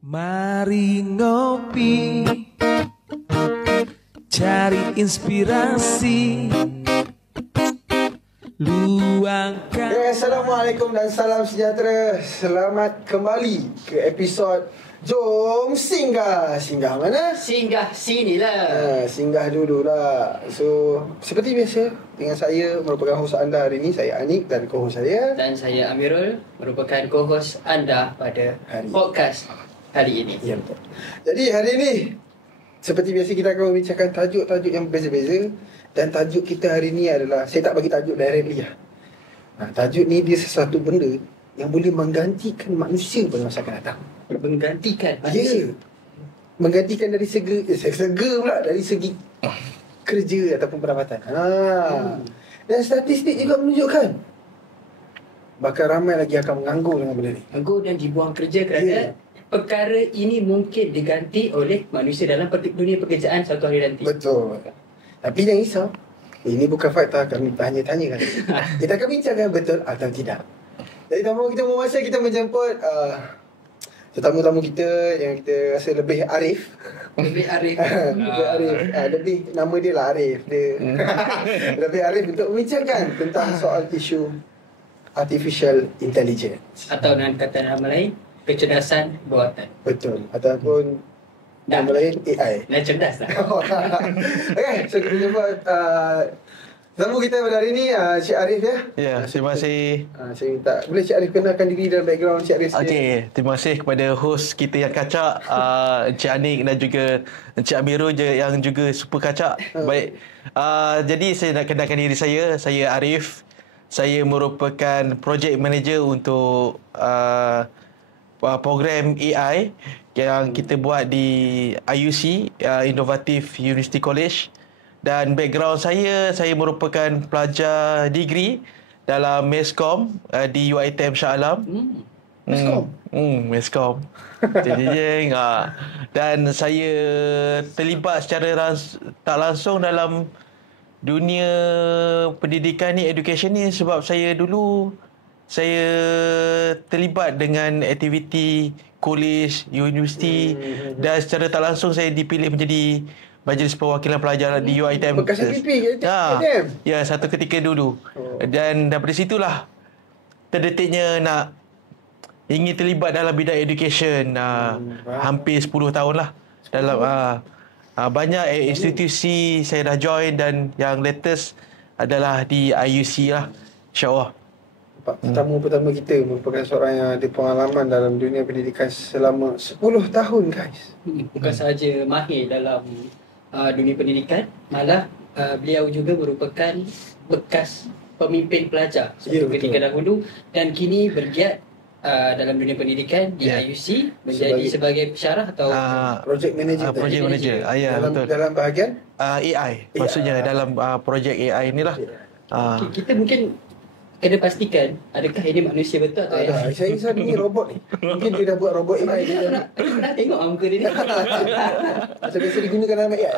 Mari ngopi, cari inspirasi, luangkan. Assalamualaikum dan salam sejahtera. Selamat kembali ke episod Jom Singgah. Singgah mana? Singgah sinilah. Singgah dululah. So, seperti biasa, dengan saya merupakan hos anda hari ini, saya Anik, dan co-host saya. Dan saya Amirul, merupakan co-host anda pada podcast hari ini. Ya, betul. Jadi hari ini, seperti biasa kita akan membincangkan tajuk-tajuk yang berbeza-beza. Dan tajuk kita hari ini adalah, saya tak bagi tajuk directly lah. Tajuk ni dia sesuatu benda yang boleh menggantikan manusia pada masa akan datang. Menggantikan Ya, manusia. menggantikan dari segi pula, dari segi kerja ataupun pendapatan. Dan statistik juga menunjukkan bakal ramai lagi akan menganggur dengan benda ni. Anggur dan dibuang kerja kerana perkara ini mungkin diganti oleh manusia dalam dunia pekerjaan suatu hari nanti. Betul. Tapi jangan risau, ini bukan fakta, kami tanya-tanyakan. Kita akan bincangkan betul atau tidak. Jadi tanpa kita membuang masa, kita menjemput tetamu-tamu kita yang kita rasa lebih arif. Lebih arif. Lebih arif. Lebih, nama dia lah Arif. Dia lebih arif untuk membincangkan tentang soal isu artificial intelligence. Atau dengan kata nama lain, kecerdasan buatan. Betul. Ataupun nama lain AI. Dan cerdas lah. Okay, so kita jumpa tamu kita pada hari ni, Cik Arif ya. Ya, terima kasih. Saya minta, boleh Cik Arif kenalkan diri dan background Cik Arif sikit? Okey, terima kasih kepada host kita yang kacak, Encik Anik dan juga Encik Amirul yang juga super kacak. Baik. Jadi saya nak kenalkan diri saya Arif. Saya merupakan project manager untuk program AI yang kita buat di IUC, Innovative University College. Dan background saya merupakan pelajar degree dalam Meskom di UiTM Shah Alam. Meskom? Meskom. Jadi dan saya terlibat secara tak langsung dalam dunia pendidikan ni, education ni, sebab saya terlibat dengan aktiviti college, universiti, dan secara tak langsung saya dipilih menjadi Majlis Perwakilan Pelajar di UiTM. Bekas MPP ke UiTM? Ya, satu ketika dulu. Dan daripada situlah terdetiknya nak ingin terlibat dalam bidang education. Hampir 10 tahun lah. Dalam banyak institusi saya dah join, dan yang latest adalah di IUC lah, insyaAllah. Pertama kita merupakan seorang yang ada pengalaman dalam dunia pendidikan selama 10 tahun, guys. Bukan sahaja mahir dalam dunia pendidikan, malah beliau juga merupakan bekas pemimpin pelajar ketika dahulu, dan kini bergiat dalam dunia pendidikan di IUC menjadi sebagai pensyarah atau project manager. Project manager. Betul. Dalam bahagian AI. Maksudnya dalam projek AI inilah. kita mungkin kena pastikan adakah ini manusia betul atau AI. Saya rasa ni robot ni. Mungkin dia dah buat robot AI. Saya pernah tengok muka dia ni. Macam biasa digunakan dalam AI.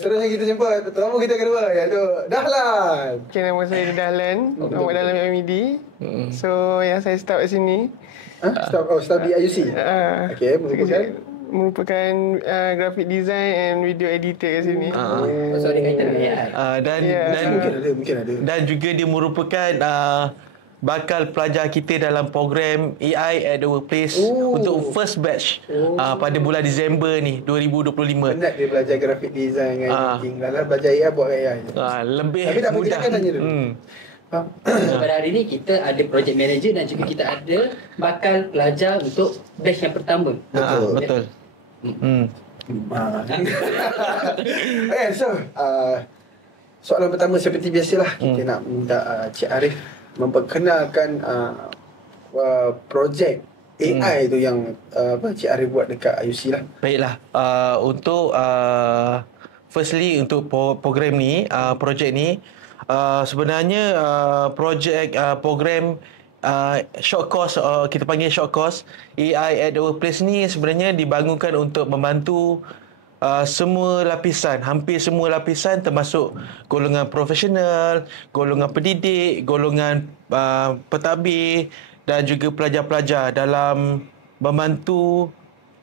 Seterusnya kita jumpa tetamu kita kedua, iaitu Dahlan. Okay, nama saya Dahlan, awak dalam MED. So, yang saya start kat sini. Start di IUC. Okay, merupakan graphic design and video editor kat sini. So, dia kaitan dengan AI. Mungkin ada. Dan juga dia merupakan bakal pelajar kita dalam program AI at the Workplace untuk first batch pada bulan Disember ni 2025. Penat dia belajar graphic design dengan editing. Lalu belajar AI buat AI. Lebih tapi tak mudah. Kita akan tanya dulu. Pada hari ni kita ada project manager dan juga kita ada bakal pelajar untuk batch yang pertama. Betul. Okay, so soalan pertama seperti biasalah, kita nak minta Cik Arif memperkenalkan projek AI tu yang Cik Arif buat dekat IUC lah. Baiklah, untuk firstly untuk program ni, projek ni sebenarnya program short course, kita panggil short course AI at the Workplace ni sebenarnya dibangunkan untuk membantu semua lapisan, hampir semua lapisan, termasuk golongan profesional, golongan pendidik, golongan pentadbir dan juga pelajar-pelajar dalam membantu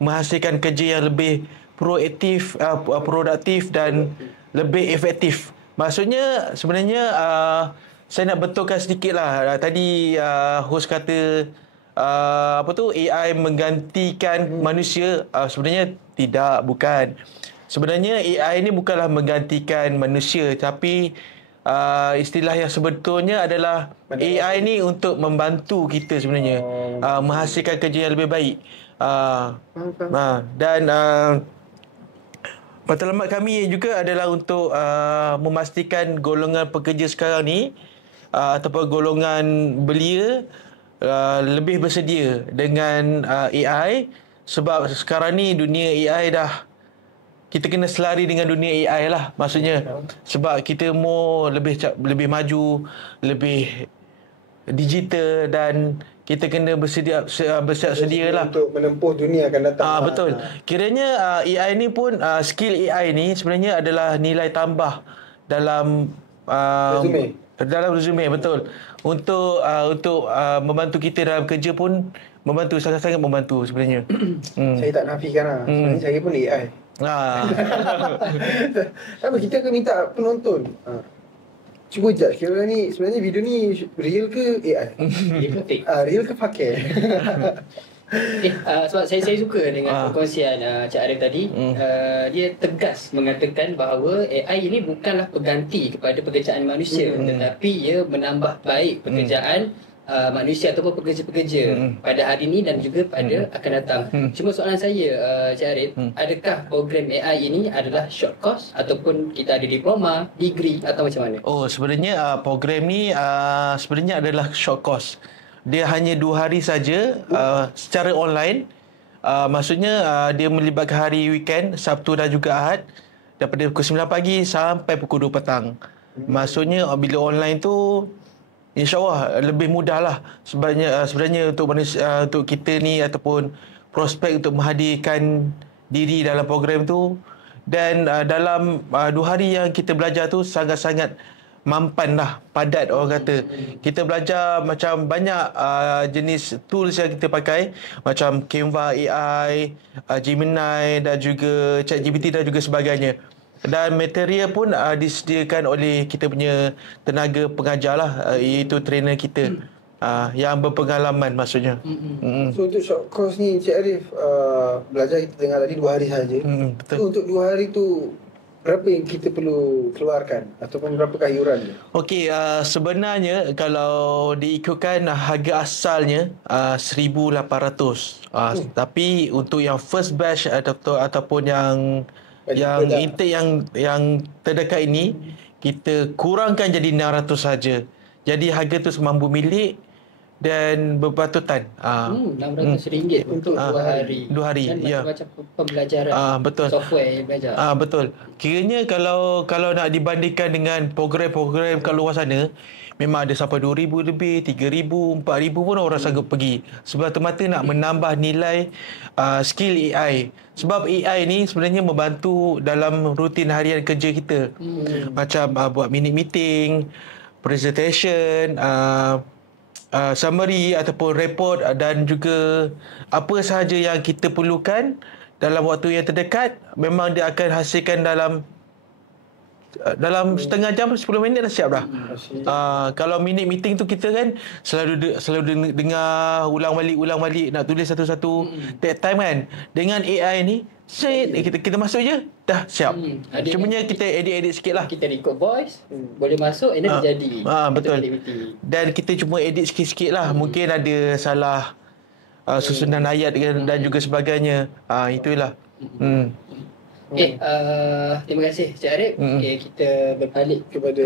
menghasilkan kerja yang lebih proaktif, produktif dan lebih efektif. Maksudnya sebenarnya saya nak betulkan sedikit lah. Tadi host kata AI menggantikan manusia. Sebenarnya tidak, bukan. Sebenarnya AI ni bukanlah menggantikan manusia, tapi istilah yang sebetulnya adalah AI ni untuk membantu kita sebenarnya menghasilkan kerja yang lebih baik. Dan matlamat kami juga adalah untuk memastikan golongan pekerja sekarang ni ataupun golongan belia lebih bersedia dengan AI, sebab sekarang ni dunia AI dah, kita kena selari dengan dunia AI lah maksudnya, sebab kita mau lebih maju, lebih digital, dan kita kena bersiap sedia lah untuk menempuh dunia akan datang. Betul. Kiranya AI ni pun skill AI ni sebenarnya adalah nilai tambah dalam resume, betul. Untuk membantu kita dalam kerja pun membantu, sangat-sangat membantu sebenarnya. Saya tak nafikan lah. Sebenarnya saya pun AI. Tapi kita akan minta penonton cuba judge kira ni sebenarnya video ni real ke AI? Real ke fake? Real ke pakai? Sebab saya suka dengan perkongsian Cik Arif tadi. Dia tegas mengatakan bahawa AI ini bukanlah pengganti kepada pekerjaan manusia, tetapi ia menambah baik pekerjaan manusia ataupun pekerja-pekerja pada hari ini dan juga pada akan datang. Cuma soalan saya, Cik Arif, adakah program AI ini adalah short course ataupun kita ada diploma, degree atau macam mana? Sebenarnya program ni sebenarnya adalah short course. Dia hanya 2 hari saja secara online. Maksudnya dia melibatkan hari weekend, Sabtu dan juga Ahad, daripada pukul 9 pagi sampai pukul 2 petang. Maksudnya bila online tu InsyaAllah lebih mudah lah sebenarnya untuk manusia, untuk kita ni ataupun prospek untuk menghadirkan diri dalam program tu. Dan dalam 2 hari yang kita belajar tu sangat-sangat mampan lah, padat orang kata. Kita belajar macam banyak jenis tools yang kita pakai, macam Canva AI, Gemini dan juga ChatGPT dan juga sebagainya. Dan material pun disediakan oleh kita punya tenaga pengajar lah, iaitu trainer kita yang berpengalaman maksudnya. So untuk short course ni Cik Arif, belajar kita dengar tadi 2 hari saja. Betul. So untuk 2 hari tu berapa yang kita perlu keluarkan ataupun berapakah iuran dia? Okey, sebenarnya kalau diikutkan harga asalnya 1,800. Tapi untuk yang first batch ataupun yang intake yang terdekat ini kita kurangkan jadi 600 saja. Jadi harga tu semampu milik dan berpatutan. RM600 untuk 2 hari. 2 hari, ya. Macam pembelajaran. Betul. Software yang belajar. Betul. Kiranya kalau nak dibandingkan dengan program-program kat luar sana, memang ada sampai 2,000 lebih, 3,000, 4,000 pun orang sanggup pergi. Sebab mata nak menambah nilai skill AI. Sebab AI ni sebenarnya membantu dalam rutin harian kerja kita. Macam buat minute meeting, presentation, summary ataupun report, dan juga apa sahaja yang kita perlukan dalam waktu yang terdekat, memang dia akan hasilkan dalam setengah jam, 10 minit dah siap dah. Kalau minute meeting tu kita kan selalu dengar ulang balik nak tulis satu-satu, take time kan. Dengan AI ni kita masuk je dah siap. Cumanya kita edit sikit lah. Kita record voice, boleh masuk, and then jadi. Betul. Dan kita cuma edit sikit-sikit lah. Mungkin ada salah susunan ayat dan juga sebagainya. Itulah. Terima kasih Cik Arif. Kita berbalik kepada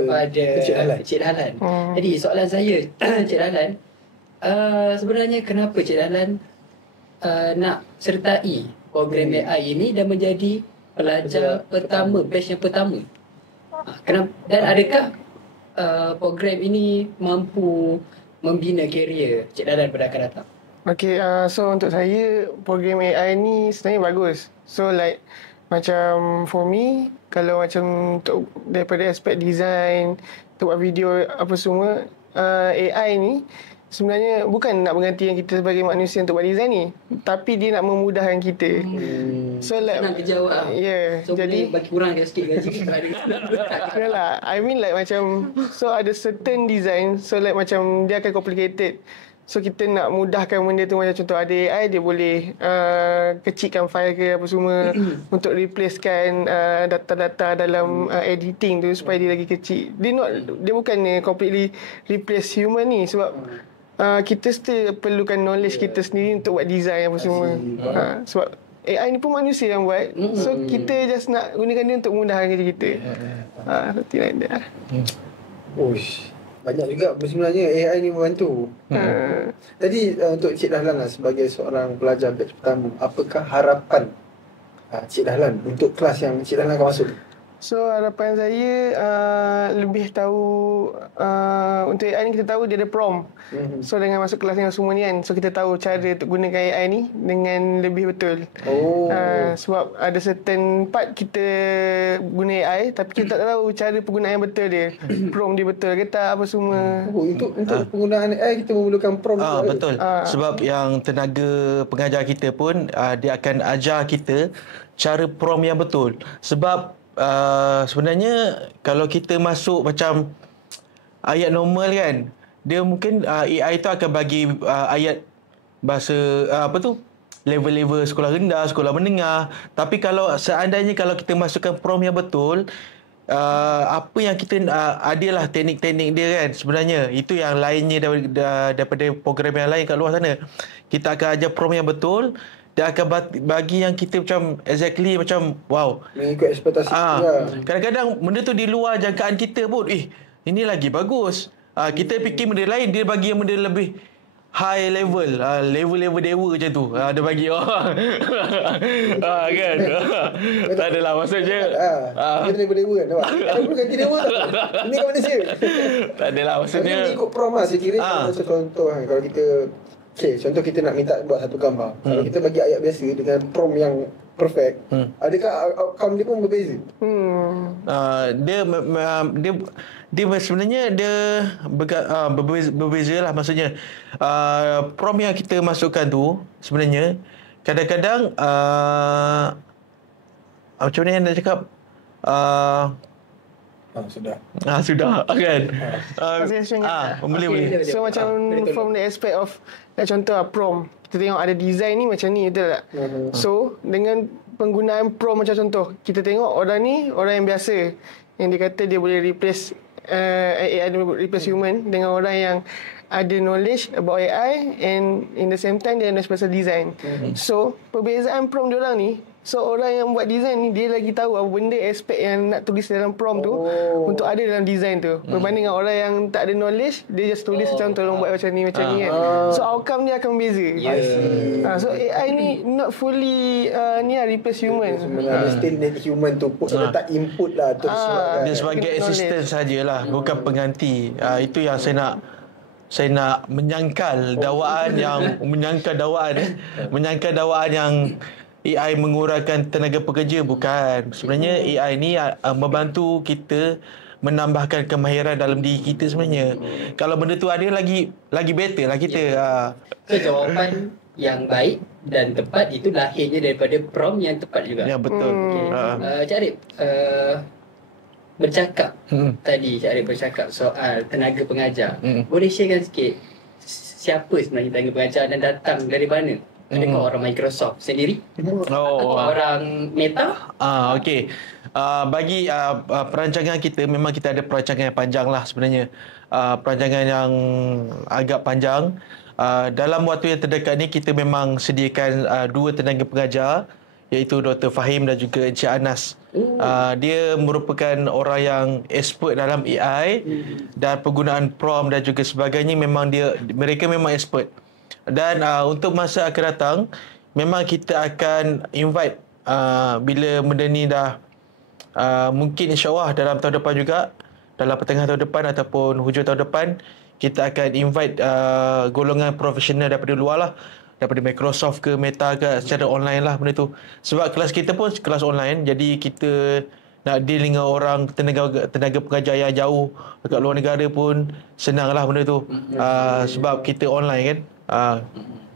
Cik Dahlan. Jadi soalan saya Cik Dahlan, sebenarnya kenapa Cik Dahlan nak sertai program AI ini dan menjadi pelajar pertama, batch yang pertama? Dan adakah program ini mampu membina karier Cik Dahlan pada akan datang? Okay, so untuk saya program AI ni sebenarnya bagus. So like macam for me, kalau macam daripada aspek design, untuk buat video apa semua, AI ni sebenarnya bukan nak menggantikan kita sebagai manusia untuk buat design ni, tapi dia nak memudahkan kita. So like Senang kerja awak. So jadi jadi bagi kurangkan sikit gaji kalau ada. yalah, I mean like macam, so ada certain design, so like macam dia akan complicated. So kita nak mudahkan benda tu, macam contoh ada AI, dia boleh kecilkan file ke apa semua untuk replacekan data-data dalam editing tu supaya dia lagi kecil. Dia bukannya completely replace human ni, sebab kita still perlukan knowledge kita sendiri untuk buat design apa semua. Sebab AI ni pun manusia yang buat. So kita just nak gunakan dia untuk memudahkan kerja kita. Something like that. Uish, banyak juga sebenarnya AI ni membantu. Jadi untuk Cik Dahlan lah, sebagai seorang pelajar batch pertama, apakah harapan Cik Dahlan untuk kelas yang Cik Dahlan akan masuk? So harapan saya lebih tahu untuk AI ni, kita tahu dia ada prompt. So dengan masuk kelas yang semua ni kan, so kita tahu cara untuk gunakan AI ni dengan lebih betul. Sebab ada certain part kita guna AI tapi kita tak tahu cara penggunaan yang betul dia. Prompt dia betul ke tak apa semua. Untuk penggunaan AI kita memerlukan prompt. Betul. Sebab yang tenaga pengajar kita pun dia akan ajar kita cara prompt yang betul. Sebab sebenarnya kalau kita masuk macam ayat normal kan, dia mungkin AI tu akan bagi ayat bahasa level-level sekolah rendah, sekolah menengah. Tapi kalau seandainya kalau kita masukkan prompt yang betul, apa yang kita adalah teknik-teknik dia kan, sebenarnya itu yang lainnya daripada program yang lain kat luar sana. Kita akan ajar prompt yang betul, dia akan bagi yang kita macam exactly macam wow, mengikut ekspektasi kita. Kadang-kadang benda tu di luar jangkaan kita pun, ini lagi bagus. Kita fikir benda lain, dia bagi yang benda lebih high level, level dewa macam tu. Dia bagi kan. Tak adalah maksudnya. Kita level dewa kan. Ada pun ganti dewa. Ini kat manusia. Tak adalah maksudnya. Tapi ikut prompt lah. Saya kira macam contoh kan, kalau kita contoh kita nak minta buat satu gambar. Kalau kita bagi ayat biasa dengan prompt yang perfect, adakah outcome dia pun berbeza? Dia sebenarnya dia berbeza lah. Maksudnya prompt yang kita masukkan tu sebenarnya kadang-kadang macam mana yang nak cakap, sudah kan. Boleh. So macam from the aspect of, contoh prompt, kita tengok ada design ni macam ni, betul tak? So dengan penggunaan prompt macam contoh, kita tengok orang ni orang yang biasa, yang dia kata dia boleh replace AI, replace human, dengan orang yang ada knowledge about AI and in the same time dia ada special design. So perbezaan prompt diorang ni, so orang yang buat design ni dia lagi tahu apa benda aspek yang nak tulis dalam prompt tu untuk ada dalam design tu, berbanding dengan orang yang tak ada knowledge, dia just tulis macam tolong buat macam ni kan. So outcome dia akan beza. So AI ni not fully replace human. Sebenarnya still need human tu letak input lah tu. Dia sebagai assistant sajalah, bukan pengganti. Itu yang saya nak menyangkal dakwaan yang menyangkal dakwaan yang AI mengurangkan tenaga pekerja. Bukan. Sebenarnya AI ni membantu kita menambahkan kemahiran dalam diri kita sebenarnya. Kalau benda tu ada lagi better lah kita. So jawapan yang baik dan tepat itu lahirnya daripada prompt yang tepat juga. Ya, betul. Cik Arif, bercakap tadi Cik Arif bercakap soal tenaga pengajar. Boleh sharekan sikit siapa sebenarnya tenaga pengajar dan datang dari mana? Adakah orang Microsoft sendiri? Atau orang Meta? Okey. Bagi perancangan kita, memang kita ada perancangan yang panjang lah sebenarnya. Perancangan yang agak panjang. Dalam waktu yang terdekat ni kita memang sediakan 2 tenaga pengajar, iaitu Dr. Fahim dan juga Encik Anas. Dia merupakan orang yang expert dalam AI dan penggunaan prompt dan juga sebagainya. Mereka memang expert. Dan untuk masa akan datang, memang kita akan invite bila benda ni dah mungkin insyaAllah dalam tahun depan juga, dalam pertengahan tahun depan ataupun hujung tahun depan, kita akan invite golongan profesional daripada luar lah, daripada Microsoft ke Meta ke, secara online lah benda tu. Sebab kelas kita pun kelas online, jadi kita nak deal dengan orang tenaga pengajar yang jauh dekat luar negara pun senanglah benda tu. Sebab kita online kan.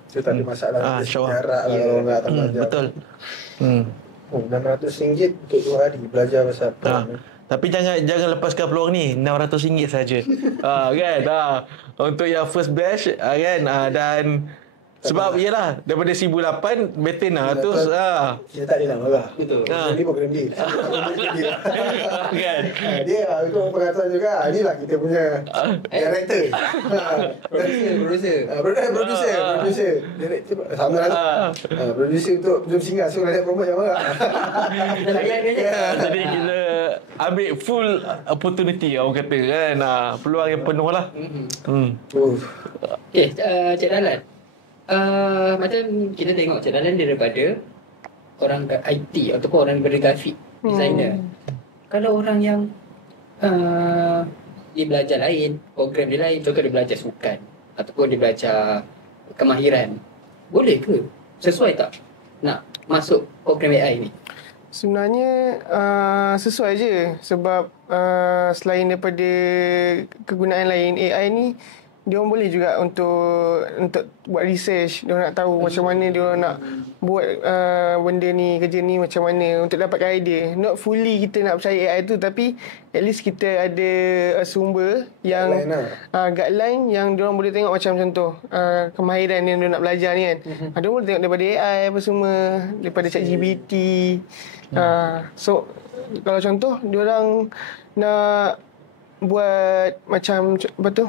So tak ada masalah InsyaAllah. jarak lah orang nak belajar. Betul. RM600 untuk 2 hari belajar pasal prom. Tapi jangan lepaskan peluang ni. RM600 saja. Kan? Untuk yang first batch kan, dan sebab iyalah daripada 1,008 better RM600. Dia tak ada nak marah. Betul. Ini program dia. Kan? Dia itu pengaturan juga. Inilah kita punya director. Producer. Producer. Director sama lah. Producer untuk Jom Singgah. So nak promote yang marah. Jadi kita ambil full opportunity orang kata kan. Peluang yang penuh lah. Okay, Cik Dahlan. Macam kita tengok Cik Dahlan daripada orang IT ataupun orang daripada grafik designer. Kalau orang yang dia belajar lain, program dia lain, contoh dia belajar sukan ataupun dia belajar kemahiran, boleh ke? Sesuai tak nak masuk program AI ni? Sebenarnya sesuai je sebab selain daripada kegunaan lain AI ni, dia orang boleh juga untuk buat research. Dia orang nak tahu macam mana dia orang nak buat benda ni, kerja ni macam mana untuk dapatkan idea. Not fully kita nak percaya AI tu, tapi at least kita ada sumber yang guideline yang dia orang boleh tengok macam contoh kemahiran yang dia nak belajar ni kan. Dia boleh tengok daripada AI apa semua, daripada ChatGPT. So kalau contoh dia orang nak buat macam apa tu,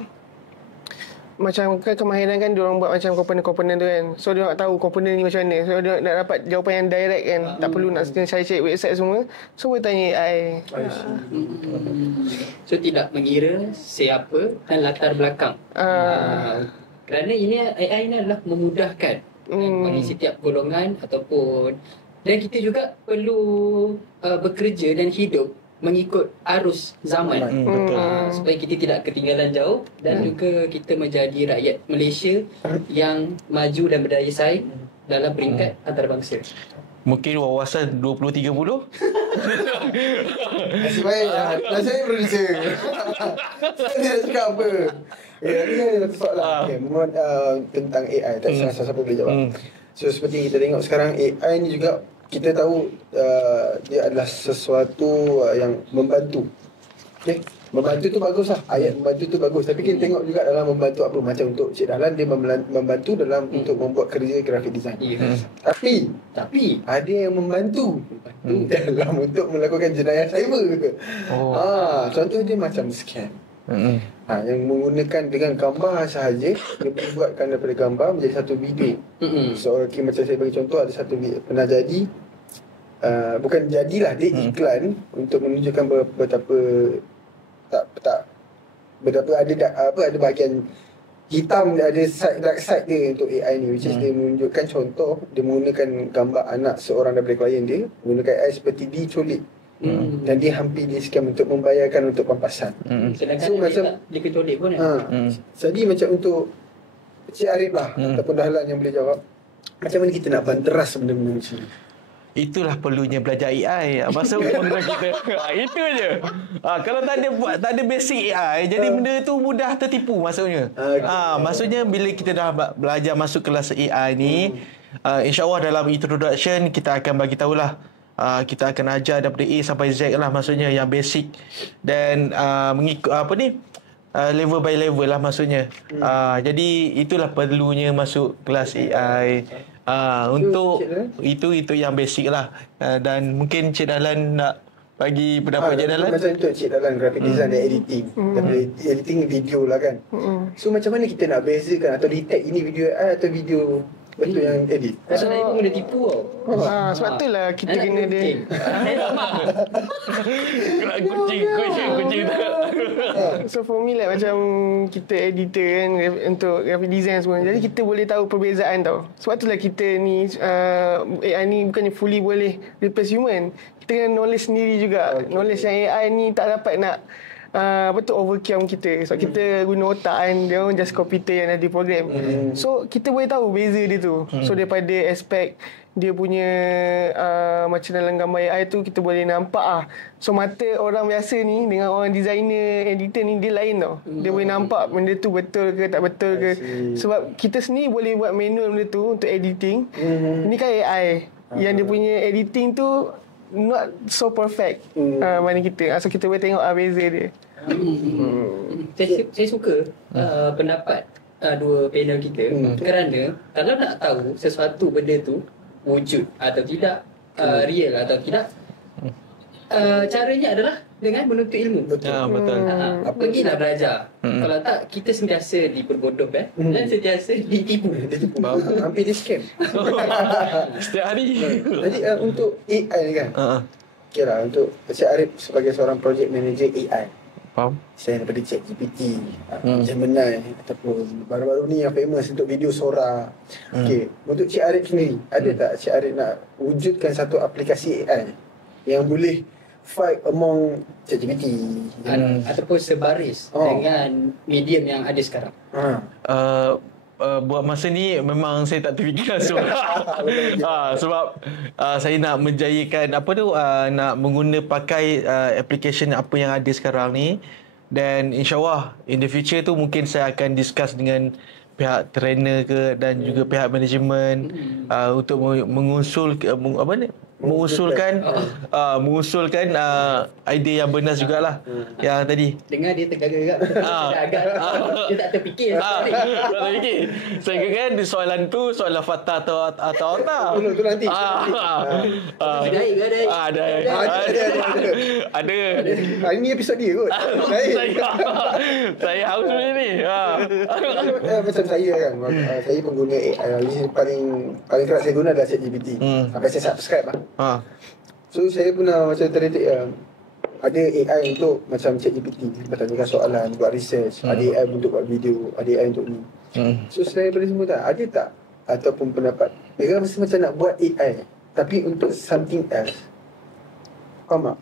macam kan kemahiran kan diorang buat macam komponen-komponen tu kan. So dia nak tahu komponen ni macam mana. So dia nak dapat jawapan yang direct kan. Tak perlu nak cari website semua. So boleh tanya AI. So tidak mengira siapa dan latar belakang. Kerana ini AI ni adalah memudahkan bagi setiap golongan ataupun, dan kita juga perlu bekerja dan hidup mengikut arus zaman. Supaya kita tidak ketinggalan jauh dan juga kita menjadi rakyat Malaysia yang maju dan berdaya saing dalam peringkat antarabangsa. Mungkin wawasan 20-30. Nasib baik. Nasib baik producer. Saya nak cakap apa. Ini ada satu soalan tentang AI. Tak salah siapa boleh jawab. So seperti kita tengok sekarang, AI ni juga kita tahu dia adalah sesuatu yang membantu. Okay? Membantu tu bagus lah. Ayat membantu tu bagus. Tapi kita tengok juga dalam membantu apa. Macam untuk Cik Dahlan, dia membantu dalam untuk membuat kerja grafik design. Tapi ada yang membantu dalam untuk melakukan jenayah cyber. Contoh dia macam scam. Yang menggunakan dengan gambar sahaja, dia boleh buatkan daripada gambar menjadi satu video. Seorang macam saya bagi contoh, ada satu pernah jadi, bukan jadilah, dia iklan untuk menunjukkan betapa betapa ada bahagian hitam, ada dark side dia untuk AI ni, which is dia menunjukkan contoh, dia menggunakan gambar anak seorang daripada klien dia, menggunakan AI seperti diculik. Dan dia hampir di scam untuk membayarkan untuk pampasan. Sedangkan so, macam dia keculik pun jadi macam untuk Cik Arif lah ataupun Dahlan yang boleh jawab, macam mana kita nak banteras benda-benda macam ni? Itulah perlunya belajar AI. Masa umur kita. Itu je. Kalau tak ada basic AI, jadi benda tu mudah tertipu maksudnya. Maksudnya bila kita dah belajar masuk kelas AI ni, insya-Allah dalam introduction kita akan bagi tahulah. Kita akan ajar daripada A sampai Z lah, maksudnya yang basic, dan mengikut level by level lah maksudnya. Jadi itulah perlunya masuk kelas AI. Untuk itu yang basic lah. Dan mungkin Cik Dahlan nak bagi pendapat Cik Dahlan. Macam untuk Cik Dahlan graphic design dan editing. Editing video lah kan. So macam mana kita nak bezakan atau detect ini video AI atau video betul yang edit? Pasal saya pun boleh tipu tau. Sebab tu lah kita kena dia. Kucing tu. So for me like macam kita editor kan untuk graphic design semua. Jadi kita boleh tahu perbezaan tau. Sebab tu lah kita ni AI ni bukannya fully boleh replace human. Kita kena knowledge sendiri juga. Knowledge yang AI ni tak dapat nak overkill kita. Sebab kita guna otak kan, dia orang just komputer yang dah diprogram. So kita boleh tahu beza dia tu. So daripada aspek dia punya macam dalam gambar AI tu kita boleh nampak So mata orang biasa ni dengan orang designer, editor ni dia lain tau. Dia boleh nampak benda tu betul ke tak betul ke. Sebab kita sendiri boleh buat manual benda tu untuk editing. Ini kan AI. Yang dia punya editing tu not so perfect mana kita. So kita boleh tengok beza dia. Saya suka pendapat dua panel kita kerana kalau nak tahu sesuatu benda tu wujud atau tidak, real atau tidak, caranya adalah dengan menuntut ilmu. Betul. Pergilah belajar. Kalau tak, kita sentiasa diperbodoh dan sentiasa ditipu. Hampir di scam. Setiap hari. Jadi untuk AI ni kan, okay lah, untuk Encik Arif sebagai seorang project manager AI, Faham? saya daripada ChatGPT, Gemini ataupun baru-baru ni yang famous untuk video Sora. Okay, untuk Cik Arif sendiri, ada tak Cik Arif nak wujudkan satu aplikasi AI yang boleh fight among ChatGPT ataupun sebaris dengan medium yang ada sekarang? Buat masa ni memang saya tak terfikir langsung. Sebab saya nak menjayakan nak pakai application apa yang ada sekarang ni, dan insyaAllah in the future tu mungkin saya akan discuss dengan pihak trainer ke dan juga pihak manajemen untuk mengusulkan idea yang benar jugalah yang tadi. Dengar dia tergagap-gagap. Dia tak terfikir. Tak terfikir. Saya kira kan soalan tu soalan fakta atau otak. Tu nanti. Ada. Ini episod dia kot. Saya haus ni. Macam saya kan, saya pengguna AI. Paling kerap saya guna adalah ChatGPT. Sampai saya subscribe lah. So saya pernah macam terdetik ada AI untuk macam ChatGPT, bertanyakan soalan, buat research. Ada AI untuk buat video, ada AI untuk ni. So selain daripada semua ada tak ataupun pendapat mereka mesti macam nak buat AI tapi untuk something else? Faham tak?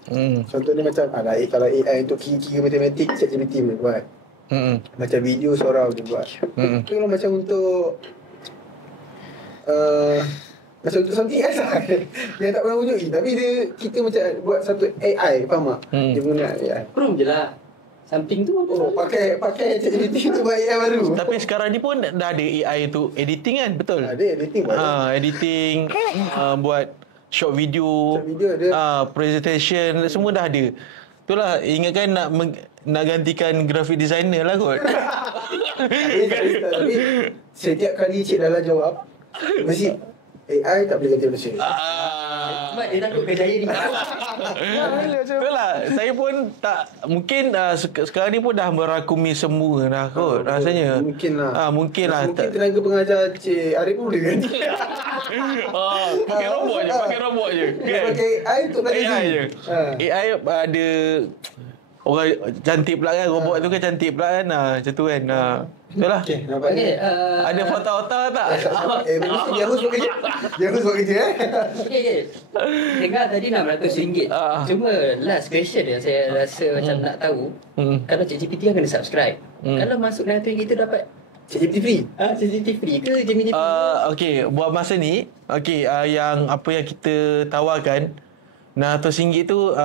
Contohnya macam kalau AI untuk kira-kira matematik, ChatGPT boleh buat. Macam video Sora boleh buat. Kalau macam untuk macam untuk something else lah yang tak pernah wujud tapi kita macam buat satu AI, faham tak? Dia guna AI Prom je lah. Something tu apa? Pakai ChatGPT untuk buat AI baru. Tapi sekarang ni pun dah ada AI tu editing kan, betul? Ada editing editing, buat short video, ada. Presentation, semua dah ada. Itulah, ingatkan nak gantikan graphic designer lah kot. Tapi setiap kali Cik Lala jawab mesti AI tak boleh ganti manusia. Sebab dia takut kejayaan ni. Itulah, saya pun tak mungkin sekarang ni pun dah merakumi semua dah kot rasanya. Mungkin lah. Mungkin tenaga pengajar Cik Arif pun boleh ganti. Pakai robot je. Pakai AI untuk belajar AI je. AI ada orang cantik pula kan, robot tu kan cantik pula kan. Macam tu kan. Betul lah. Ada foto-foto tak? Dia harus buat kerja. Okay. Dengar tadi RM600. Cuma last question yang saya rasa macam nak tahu. Kalau ChatGPT yang kena subscribe, kalau masuk RM600 itu dapat ChatGPT free? ChatGPT free ke Gemini free? Okay, buat masa ni yang apa yang kita tawarkan RM600 tu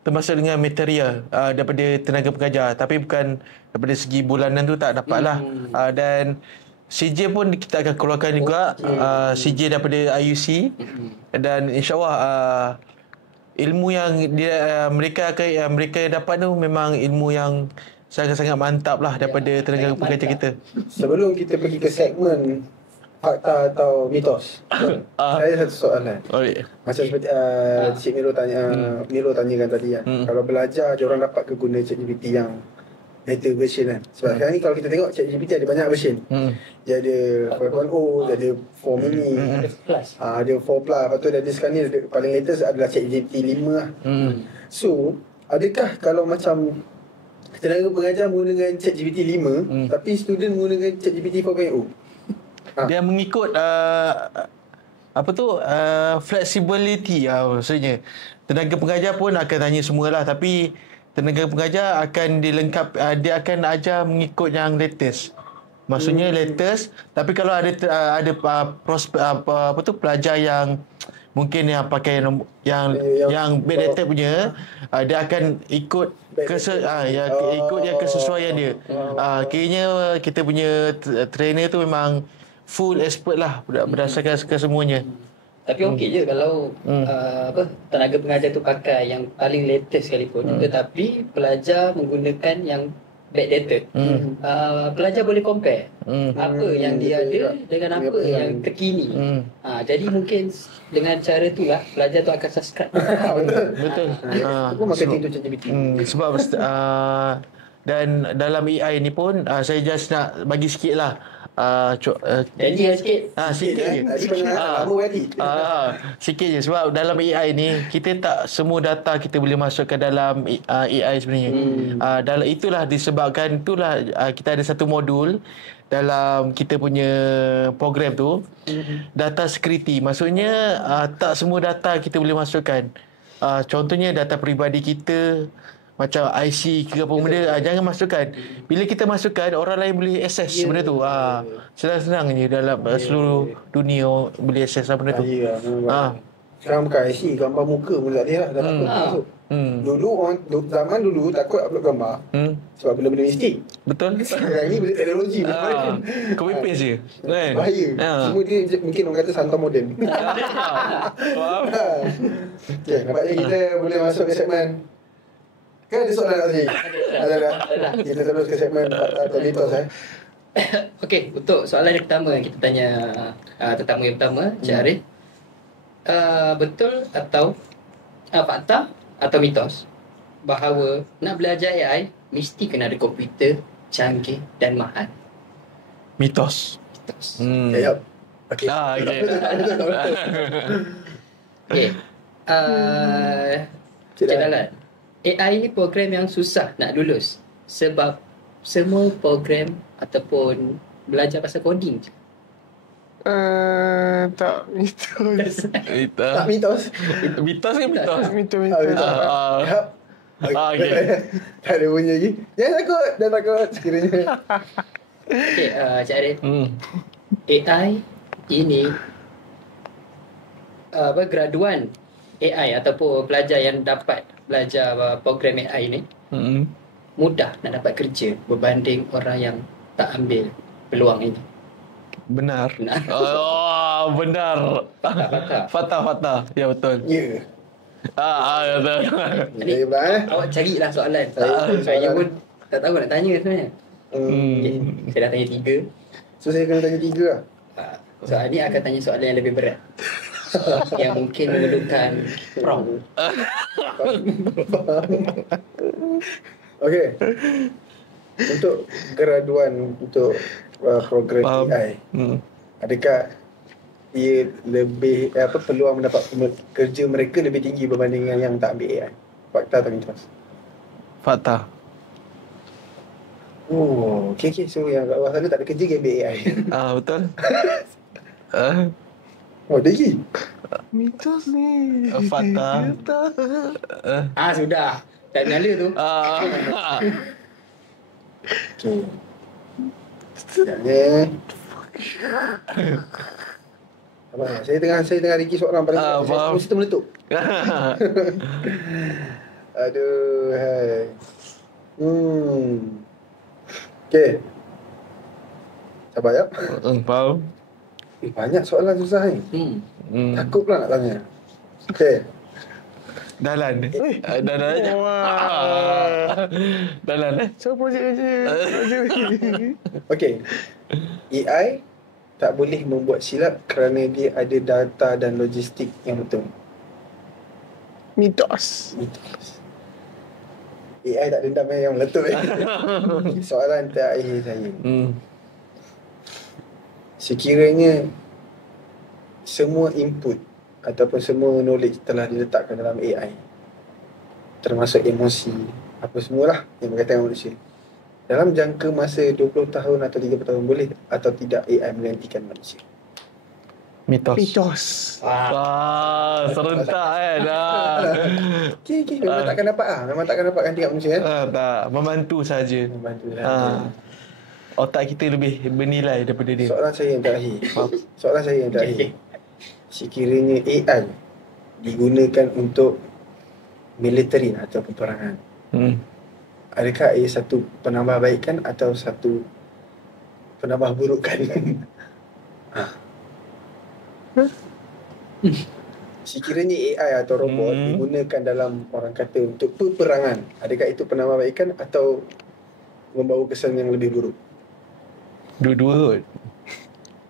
termasuk dengan material daripada tenaga pengajar, tapi bukan daripada segi bulanan tu tak dapat lah. Dan CJ pun kita akan keluarkan juga, CJ daripada IUC, dan insyaAllah ilmu yang mereka dapat tu memang ilmu yang sangat-sangat mantap lah daripada tenaga pengajar kita. Sebelum kita pergi ke segmen fakta atau mitos, saya satu soalan. Macam seperti Cik Milo tanyakan tadi kan, kalau belajar diorang dapat ke guna ChatGPT yang better version kan. Sebab sekarang ni kalau kita tengok ChatGPT ada banyak version. Dia ada 5.0, dia ada 4 mini, ada 4 plus, lepas tu dia ada sekarang ni paling latest adalah ChatGPT 5 lah. So adakah kalau macam tenaga pengajar menggunakan ChatGPT 5 tapi student menggunakan ChatGPT 4.0, dia mengikut flexibility maksudnya. Tenaga pengajar pun akan tanya semualah, tapi tenaga pengajar akan dia akan ajar mengikut yang latest. Maksudnya latest, tapi kalau ada apa tu pelajar yang mungkin yang pakai yang backdated punya, dia akan ikut ikut yang kesesuaian dia. Kiranya kita punya trainer tu memang full expert lah berdasarkan kesemuanya. Tapi okey je kalau tenaga pengajar tu pakai yang paling latest sekalipun, tetapi pelajar menggunakan yang backdated. Pelajar boleh compare apa yang dia ada dengan apa yang terkini. Jadi mungkin dengan cara tu lah pelajar tu akan subscribe. Betul. Aku marketing tu ChatGPT. Sebab dan dalam AI ni pun saya just nak bagi sikit lah. Jadi sikit. Sikit je. Sikit je sebab dalam AI ni kita tak semua data kita boleh masukkan dalam AI sebenarnya. Itulah disebabkan kita ada satu modul dalam kita punya program tu, data security. Maksudnya tak semua data kita boleh masukkan. Contohnya data peribadi kita, macam IC ke apa benda, jangan masukkan. Bila kita masukkan, orang lain boleh access benda tu. Senang-senang je dalam seluruh dunia boleh access benda tu. Sekarang bukan IC, gambar muka pun tak boleh lah. Dah takut masuk. Zaman dulu takut upload gambar sebab benda-benda mistik. Betul. Sekarang ni benda teknologi. Copy paste je kan? Bahaya. Semua dia mungkin orang kata santam moden. Okay, nampaknya kita boleh masuk ke segmen. Kan ada soalan lagi? Ada. Kita terus ke segmen atau mitos Okey, untuk soalan yang pertama yang kita tanya tetamu yang pertama, Cik Arif. Betul atau fakta atau mitos bahawa nak belajar AI mesti kena ada komputer canggih dan mahal? Mitos. Jawab. Okey. Okey. Cik Dalan, AI ni program yang susah nak lulus sebab semua program ataupun belajar pasal coding je. Tak mitos. Tak mitos. Mitos ke mitos? Mitos. Okay. Tak ada bunyi lagi. Jangan takut sekiranya. Okey, Cik Arif. AI ini graduan AI ataupun pelajar yang dapat belajar program AI ni mudah nak dapat kerja berbanding orang yang tak ambil peluang ini. Benar. Benar. Fakta. Ya, betul. Ya. Betul. Jadi, awak carilah soalan. Saya pun tak tahu nak tanya sebenarnya. Okay, saya dah tanya 3. So saya kena tanya 3 lah. Soalan ni akan tanya soalan yang lebih berat. Yang mungkin memerlukan prompt. Okey. Untuk graduan untuk program AI, adakah ia lebih peluang mendapat kerja mereka lebih tinggi berbanding yang tak ambil AI? Fakta atau mitos? Fakta. Oh, okey. So yang kat luar sana tak ada kerja dia ambil AI. Betul. Oh, ada lagi? Mitos ni. Fakta. Sudah. Tak nyala tu. Okay. Sekejapnya. Abang, saya tengah riki soalan pada saya mesti meletup. Aduh, hai. Okay. Sabar ya. Faham. Banyak soalan susah ni. Takut pula nak tanya. Okay. Dalan. Dalan So projek kerja. Okay. AI tak boleh membuat silap kerana dia ada data dan logistik yang betul. Mitos. AI tak dendam yang meletup. Soalan terakhir saya. Sekiranya semua input ataupun semua knowledge telah diletakkan dalam AI, termasuk emosi, apa semualah yang berkaitan dengan manusia, dalam jangka masa 20 tahun atau 30 tahun, boleh atau tidak AI menggantikan manusia? Mitos. Serentak kan. Okay. Memang takkan dapat Memang takkan dapatkan tiap manusia Tak, membantu saja. Membantu saja. Otak kita lebih bernilai daripada dia. Soalan saya yang terakhir. Sekiranya AI digunakan untuk militeri atau peperangan, adakah ia satu penambahbaikan atau satu penambahburukan? Sekiranya AI atau robot digunakan dalam orang kata untuk peperangan, adakah itu penambahbaikan atau membawa kesan yang lebih buruk? Dua-dua kot.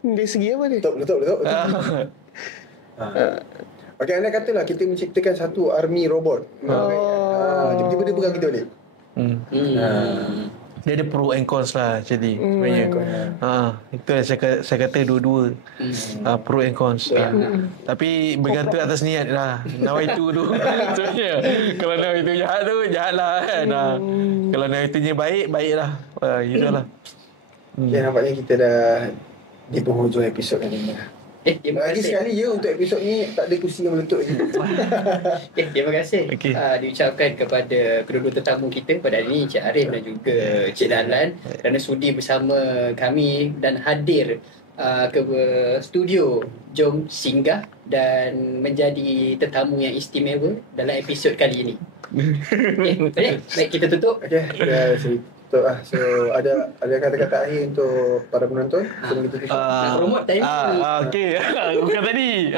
Dari segi apa ni? Betul. Okey, anda katalah kita menciptakan satu army robot. Tiba-tiba dia pegang kita balik. Dia ada pro and cons lah jadi sebenarnya. Itu yang saya kata dua-dua. Pro and cons. Tapi bergantung atas niat lah. Nawaitu tu sebenarnya. Kalau nawaitu jahat tu jahatlah kan. Kalau nawaitunya baik lah. Itulah. Okay, nampaknya kita dah di penghujung episod kali ni. Terima Lagi kasih. sekali untuk episod ni tak ada kursi yang meletup lagi. Terima kasih diucapkan kepada kedua-dua tetamu kita pada hari ini, Cik Arif dan juga Cik Dahlan, kerana sudi bersama kami dan hadir ke studio. Jom singgah dan menjadi tetamu yang istimewa dalam episod kali ini. Baik, kita tutup. Okey, betul lah. So ada kata-kata akhir untuk para penonton sebelum kita tutup. Promote time. Okey. Bukan tadi.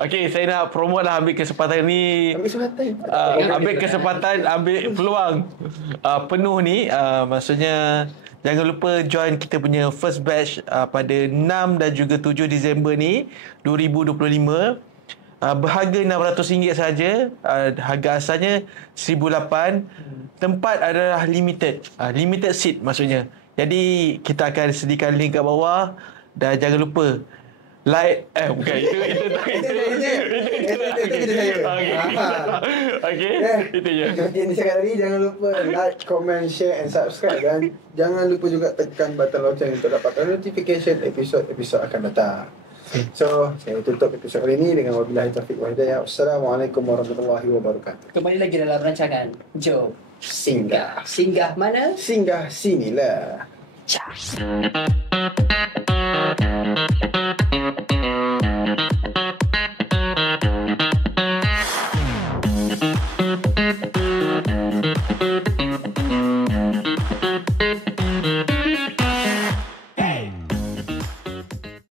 Okey, saya nak promote lah, ambil kesempatan ni. Ambil kesempatan, ambil peluang penuh ni. Maksudnya jangan lupa join kita punya first batch pada 6 dan juga 7 Disember ni 2025. Berharga RM600 saja. Harga asalnya RM1,800. Tempat adalah limited. Limited seat maksudnya. Jadi kita akan sediakan link kat bawah. Dan jangan lupa like bukan itu okey itu je. Ini sekali lagi jangan lupa like, comment, share and subscribe, dan jangan lupa juga tekan button lonceng untuk dapatkan notification episod akan datang. So, saya tutup episod kali ini dengan wabillahi taufiq wal hidayah. Wassalamualaikum warahmatullahi wabarakatuh. Kembali lagi dalam rancangan Jom Singgah. Singgah mana? Singgah sinilah. Ciao.